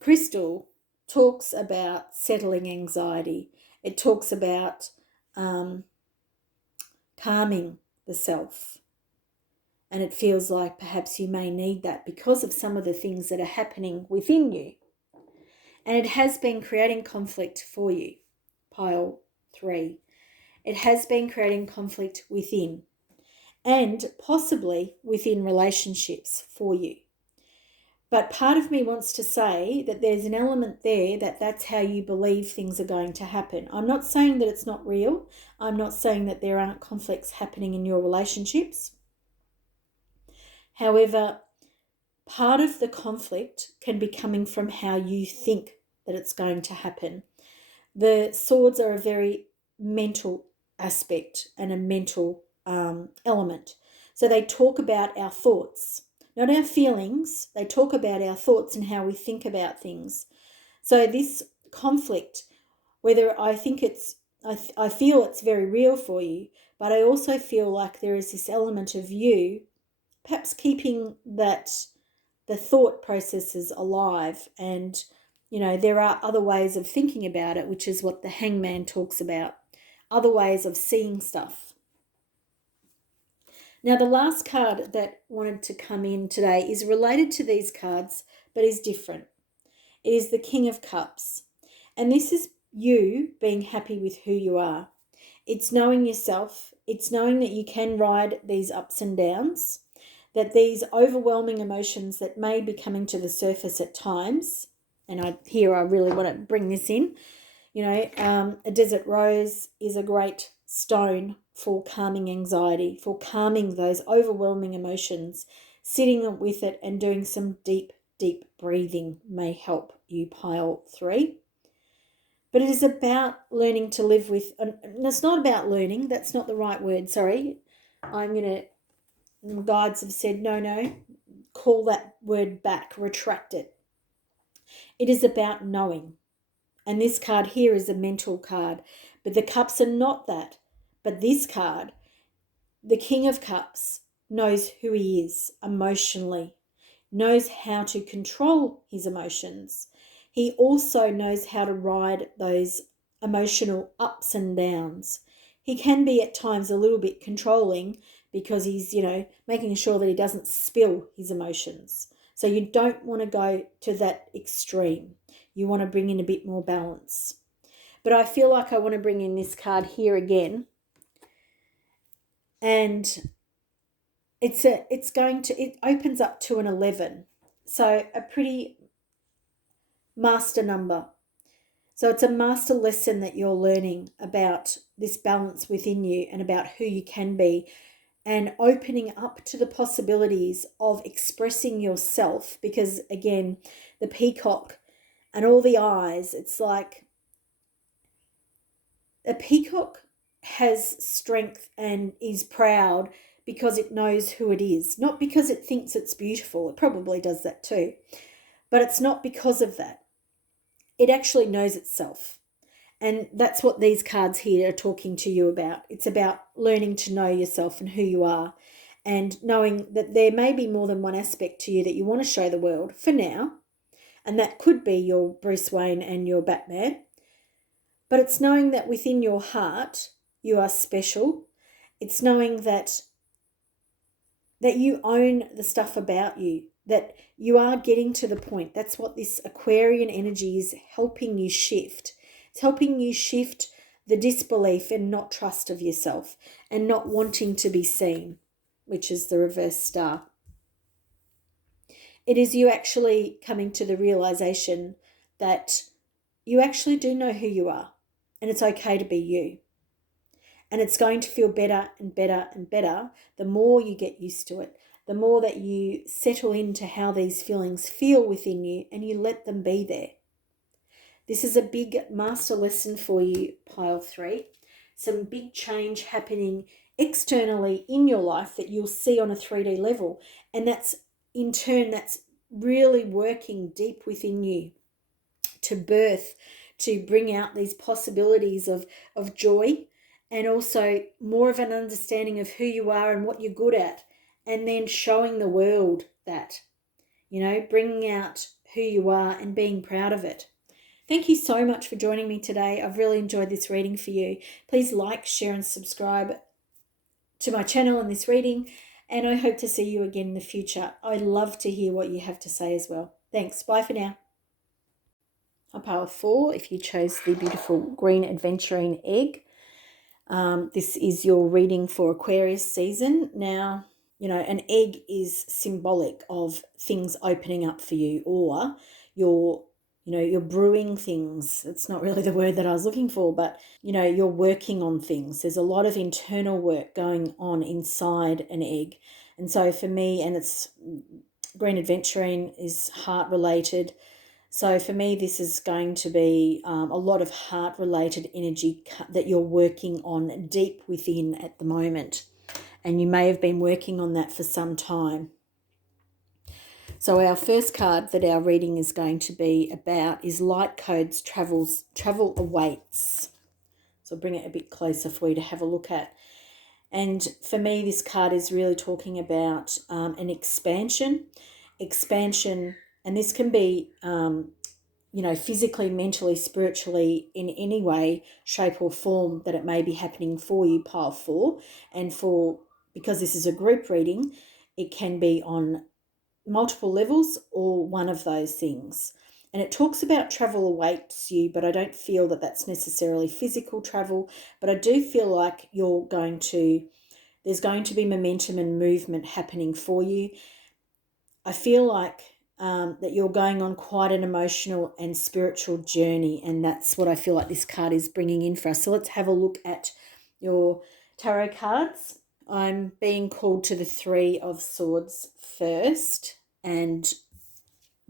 crystal talks about settling anxiety. It talks about calming the self. And it feels like perhaps you may need that because of some of the things that are happening within you. And it has been creating conflict for you, pile 3. It has been creating conflict within, and possibly within relationships for you. But part of me wants to say that there's an element there that's how you believe things are going to happen. I'm not saying that it's not real. I'm not saying that there aren't conflicts happening in your relationships. However, part of the conflict can be coming from how you think that it's going to happen. The swords are a very mental aspect and a mental element. So they talk about our thoughts, not our feelings. They talk about our thoughts and how we think about things. So this conflict, whether I think I feel it's very real for you, but I also feel like there is this element of you perhaps keeping that the thought processes alive, and there are other ways of thinking about it, which is what the Hangman talks about, other ways of seeing stuff. Now, the last card that wanted to come in today is related to these cards, but is different. It is the King of Cups, and this is you being happy with who you are. It's knowing yourself. It's knowing that you can ride these ups and downs, that these overwhelming emotions that may be coming to the surface at times, and I really want to bring this in, a desert rose is a great stone for calming anxiety, for calming those overwhelming emotions. Sitting with it and doing some deep, deep breathing may help you, pile 3. But it is about learning to live with, and it's not about learning, that's not the right word, sorry. Guides have said, no, call that word back, retract it. It is about knowing. And this card here is a mental card, but the cups are not that. But this card, the King of Cups, knows who he is emotionally, knows how to control his emotions. He also knows how to ride those emotional ups and downs. He can be at times a little bit controlling because he's, making sure that he doesn't spill his emotions. So you don't want to go to that extreme. You want to bring in a bit more balance. But I feel like I want to bring in this card here again. And it opens up to an 11. So a pretty master number. So it's a master lesson that you're learning about this balance within you and about who you can be, and opening up to the possibilities of expressing yourself, because again, the peacock and all the eyes, it's like a peacock has strength and is proud because it knows who it is, not because it thinks it's beautiful. It probably does that too, but it's not because of that. It actually knows itself. And that's what these cards here are talking to you about. It's about learning to know yourself and who you are, and knowing that there may be more than one aspect to you that you want to show the world for now. And that could be your Bruce Wayne and your Batman. But it's knowing that within your heart, you are special. It's knowing that you own the stuff about you, that you are getting to the point. That's what this Aquarian energy is helping you shift. It's helping you shift the disbelief and not trust of yourself, and not wanting to be seen, which is the reverse star. It is you actually coming to the realization that you actually do know who you are, and it's okay to be you. And it's going to feel better and better and better the more you get used to it, the more that you settle into how these feelings feel within you and you let them be there. This is a big master lesson for you, pile 3. Some big change happening externally in your life that you'll see on a 3D level. And that's in turn, that's really working deep within you to birth, to bring out these possibilities of joy, and also more of an understanding of who you are and what you're good at, and then showing the world that, bringing out who you are and being proud of it. Thank you so much for joining me today. I've really enjoyed this reading for you. Please like, share and subscribe to my channel and this reading, and I hope to see you again in the future. I'd love to hear what you have to say as well. Thanks. Bye for now. A pile 4, if you chose the beautiful green adventuring egg. This is your reading for Aquarius season. Now, an egg is symbolic of things opening up for you, or your you're brewing things. It's not really the word that I was looking for, but, you're working on things. There's a lot of internal work going on inside an egg. And so for me, and it's green adventuring is heart related. So for me, this is going to be a lot of heart related energy that you're working on deep within at the moment. And you may have been working on that for some time. So our first card that our reading is going to be about is Light Codes Travel Awaits. So I'll bring it a bit closer for you to have a look at. And for me, this card is really talking about an expansion, and this can be, physically, mentally, spiritually, in any way, shape or form that it may be happening for you, pile 4. And because this is a group reading, it can be on multiple levels or one of those things. And it talks about travel awaits you, but I don't feel that that's necessarily physical travel, but I do feel like there's going to be momentum and movement happening for you. I feel like that you're going on quite an emotional and spiritual journey, and that's what I feel like this card is bringing in for us. So let's have a look at your tarot cards. I'm being called to the 3 of Swords first, and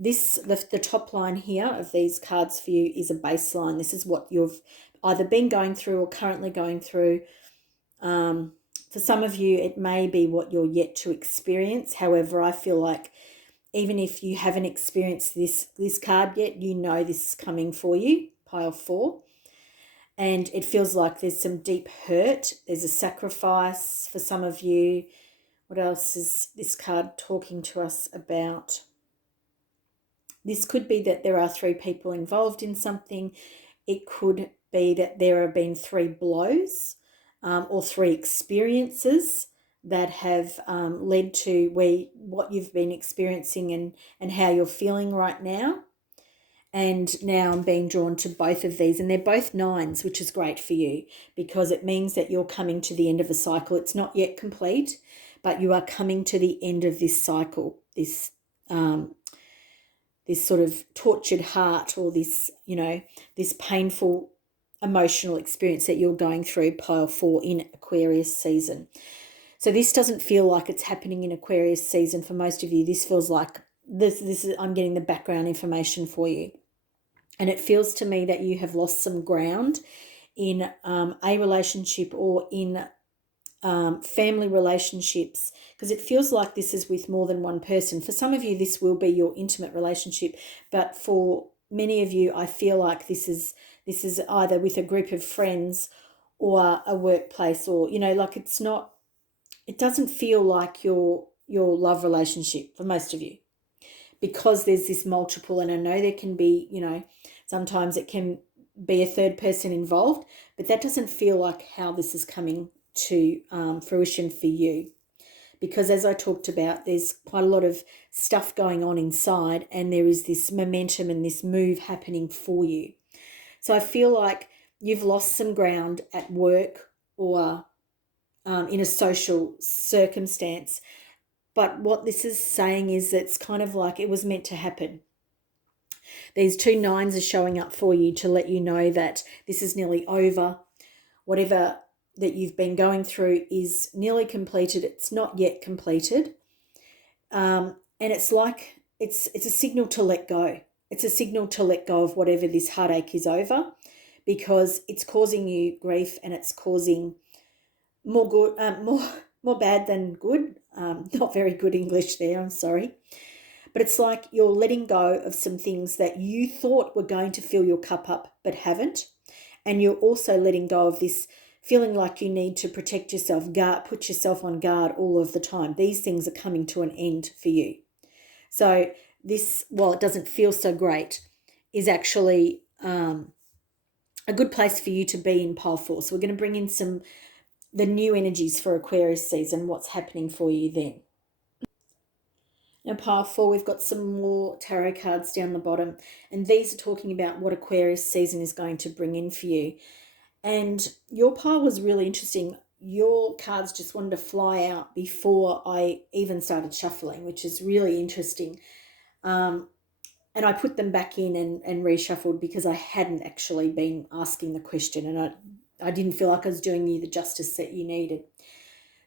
the top line here of these cards for you is a baseline. This is what you've either been going through or currently going through. For some of you, it may be what you're yet to experience. However, I feel like even if you haven't experienced this card yet, this is coming for you, pile 4. And it feels like there's some deep hurt. There's a sacrifice for some of you. What else is this card talking to us about? This could be that there are 3 people involved in something. It could be that there have been 3 blows or 3 experiences that have led to what you've been experiencing and how you're feeling right now. And now I'm being drawn to both of these, and they're both 9s, which is great for you because it means that you're coming to the end of a cycle. It's not yet complete, but you are coming to the end of this cycle, this sort of tortured heart, or this painful emotional experience that you're going through, pile 4, in Aquarius season. So this doesn't feel like it's happening in Aquarius season for most of you. This feels like I'm getting the background information for you. And it feels to me that you have lost some ground in a relationship or in family relationships, because it feels like this is with more than one person. For some of you, this will be your intimate relationship, but for many of you, I feel like this is either with a group of friends or a workplace, or it doesn't feel like your love relationship for most of you, because there's this multiple. And I know there can be, sometimes it can be a third person involved, but that doesn't feel like how this is coming to fruition for you, because as I talked about, there's quite a lot of stuff going on inside, and there is this momentum and this move happening for you. So I feel like you've lost some ground at work or in a social circumstance, but what this is saying is that it's kind of like it was meant to happen. These 2 9s are showing up for you to let you know that this is nearly over. Whatever that you've been going through is nearly completed. It's not yet completed. And it's like it's a signal to let go. It's a signal to let go of whatever this heartache is over, because it's causing you grief, and it's causing more bad than good. Not very good English there, I'm sorry. But it's like you're letting go of some things that you thought were going to fill your cup up but haven't. And you're also letting go of this feeling like you need to protect yourself, put yourself on guard all of the time. These things are coming to an end for you. So this, while it doesn't feel so great, is actually a good place for you to be in pile 4. So we're going to bring in the new energies for Aquarius season, what's happening for you then. Now, pile 4, we've got some more tarot cards down the bottom, and these are talking about what Aquarius season is going to bring in for you. And your pile was really interesting. Your cards just wanted to fly out before I even started shuffling, which is really interesting. And and I put them back in and reshuffled because I hadn't actually been asking the question, and I didn't feel like I was doing you the justice that you needed.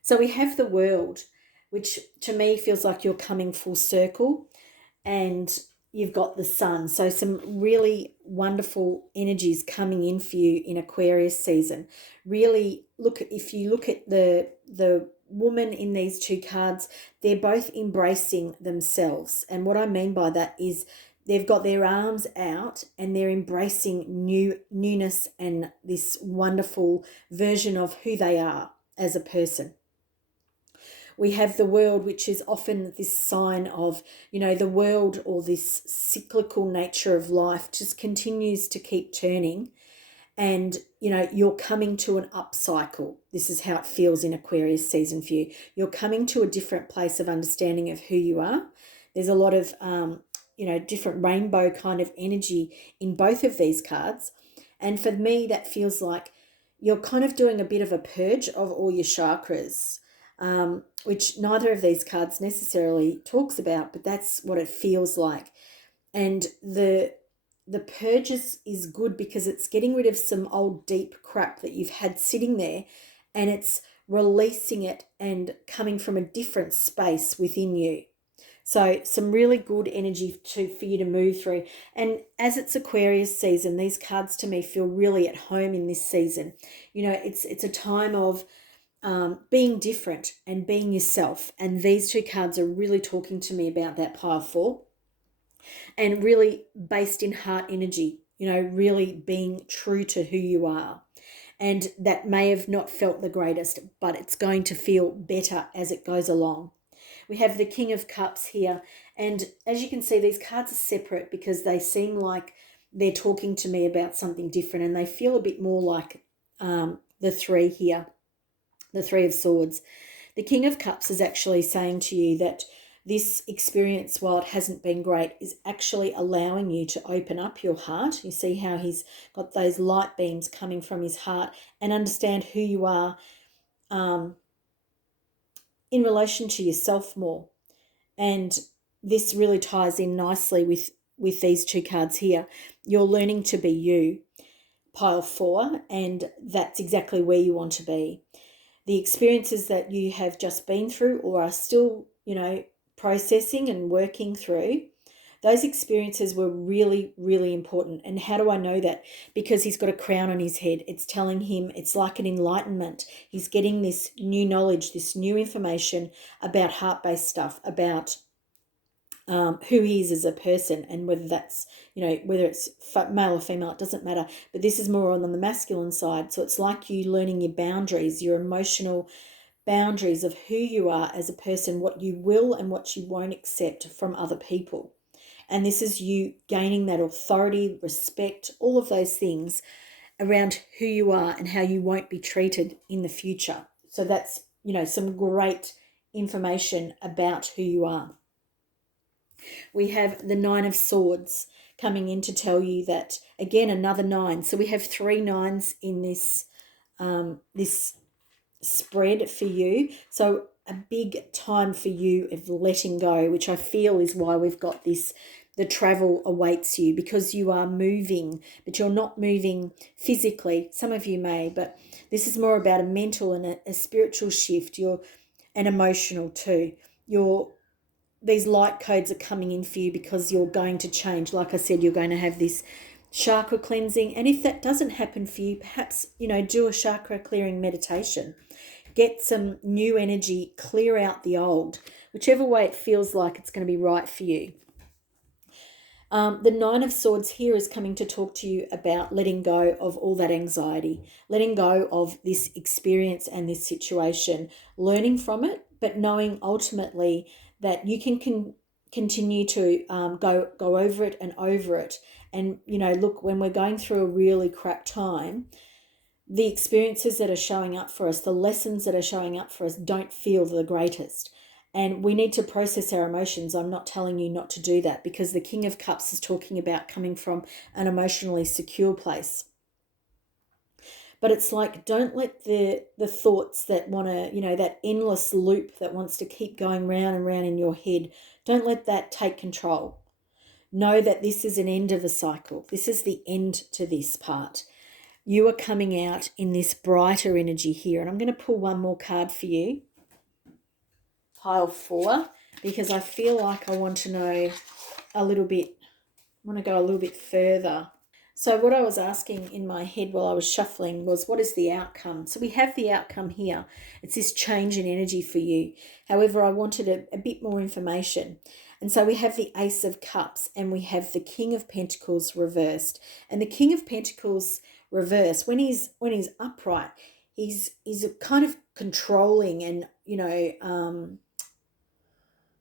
So we have the World, which to me feels like you're coming full circle, and you've got the Sun. So some really wonderful energies coming in for you in Aquarius season. Really if you look at the woman in these two cards, they're both embracing themselves. And what I mean by that is they've got their arms out and they're embracing newness and this wonderful version of who they are as a person. We have the World, which is often this sign of, the world, or this cyclical nature of life just continues to keep turning. And, you're coming to an up cycle. This is how it feels in Aquarius season for you. You're coming to a different place of understanding of who you are. There's a lot of, different rainbow kind of energy in both of these cards. And for me, that feels like you're kind of doing a bit of a purge of all your chakras, which neither of these cards necessarily talks about, but that's what it feels like. And the purge is good because it's getting rid of some old deep crap that you've had sitting there, and it's releasing it and coming from a different space within you. So some really good energy for you to move through. And as it's Aquarius season, these cards to me feel really at home in this season. It's a time of being different and being yourself. And these two cards are really talking to me about that pile 4, and really based in heart energy, really being true to who you are. And that may have not felt the greatest, but it's going to feel better as it goes along. We have the King of Cups here. And as you can see, these cards are separate because they seem like they're talking to me about something different, and they feel a bit more like the 3 here, the 3 of Swords. The King of Cups is actually saying to you that this experience, while it hasn't been great, is actually allowing you to open up your heart. You see how he's got those light beams coming from his heart, and understand who you are in relation to yourself more. And this really ties in nicely with these two cards here. You're learning to be you, pile 4, and that's exactly where you want to be. The experiences that you have just been through or are still, processing and working through, those experiences were really, really important. And how do I know that? Because he's got a crown on his head. It's telling him, it's like an enlightenment. He's getting this new knowledge, this new information about heart-based stuff, about who he is as a person, and whether that's, whether it's male or female, it doesn't matter. But this is more on the masculine side. So it's like you learning your boundaries, your emotional boundaries of who you are as a person, what you will and what you won't accept from other people. And this is you gaining that authority, respect, all of those things around who you are and how you won't be treated in the future. So that's, some great information about who you are. We have the 9 of Swords coming in to tell you that, again, another 9. So we have 3 9s in this this spread for you. So a big time for you of letting go, which I feel is why we've got this, the travel awaits you, because you are moving, but you're not moving physically. Some of you may, but this is more about a mental and a spiritual shift. And emotional too. These light codes are coming in for you because you're going to change. Like I said, you're going to have this chakra cleansing. And if that doesn't happen for you, perhaps, do a chakra clearing meditation. Get some new energy, clear out the old, whichever way it feels like it's going to be right for you. The 9 of Swords here is coming to talk to you about letting go of all that anxiety, letting go of this experience and this situation, learning from it, but knowing ultimately that you can continue to go over it and over it. And, look, when we're going through a really crap time, the experiences that are showing up for us, the lessons that are showing up for us don't feel the greatest. And we need to process our emotions. I'm not telling you not to do that, because the King of Cups is talking about coming from an emotionally secure place. But it's like, don't let the thoughts that want to, that endless loop that wants to keep going round and round in your head, don't let that take control. Know that this is an end of a cycle. This is the end to this part. You are coming out in this brighter energy here. And I'm going to pull one more card for you. Pile 4, because I feel like I want to know a little bit, I want to go a little bit further. So what I was asking in my head while I was shuffling was, what is the outcome? So we have the outcome here. It's this change in energy for you. However, I wanted a bit more information. And so we have the Ace of Cups and we have the King of Pentacles reversed. And the King of Pentacles reversed, when he's upright, he's kind of controlling and,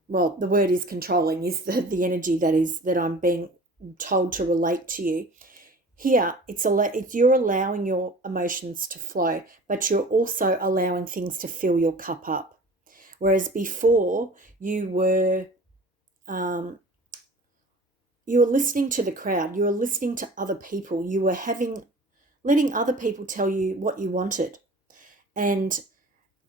well, the word is controlling, is the energy that I'm being told to relate to you. Here, it's you're allowing your emotions to flow, but you're also allowing things to fill your cup up. Whereas before, you were listening to the crowd, you were listening to other people, you were letting other people tell you what you wanted. And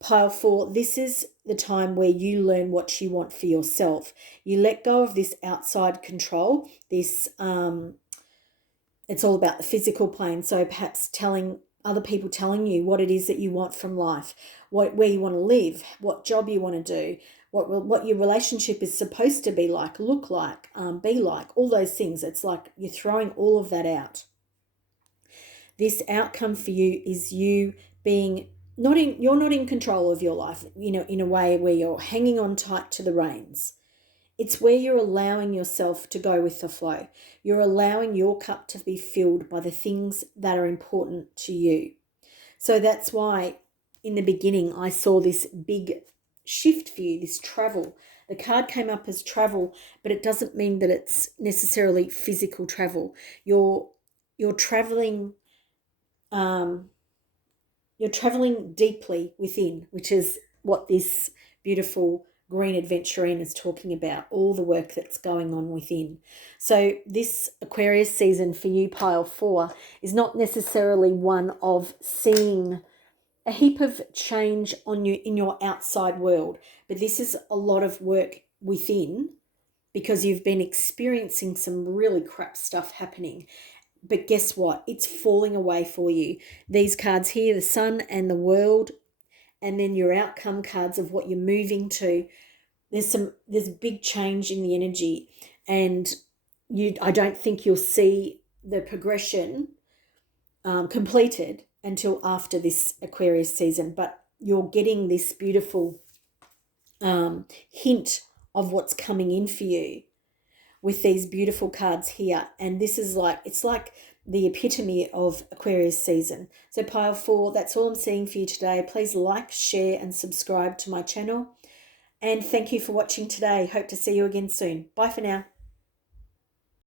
Pile 4, this is the time where you learn what you want for yourself. You let go of this outside control, this it's all about the physical plane. So perhaps other people telling you what it is that you want from life, where you want to live, what job you want to do, what your relationship is supposed to be like, look like, be like, all those things. It's like you're throwing all of that out. This outcome for you is you being you're not in control of your life, in a way where you're hanging on tight to the reins. It's where you're allowing yourself to go with the flow. You're allowing your cup to be filled by the things that are important to you. So that's why in the beginning I saw this big shift for you, this travel. The card came up as travel, but it doesn't mean that it's necessarily physical travel. You're traveling you're traveling deeply within, which is what this beautiful green adventurine is talking about, all the work that's going on within. So this Aquarius season for you, Pile 4, is not necessarily one of seeing a heap of change on you in your outside world, but this is a lot of work within, because you've been experiencing some really crap stuff happening. But guess what? It's falling away for you. These cards here, the Sun and the World, and then your outcome cards of what you're moving to. There's big change in the energy, and I don't think you'll see the progression completed until after this Aquarius season. But you're getting this beautiful hint of what's coming in for you with these beautiful cards here. And this is it's like the epitome of Aquarius season. So Pile 4, that's all I'm seeing for you today. Please like, share and subscribe to my channel. And thank you for watching today. Hope to see you again soon. Bye for now.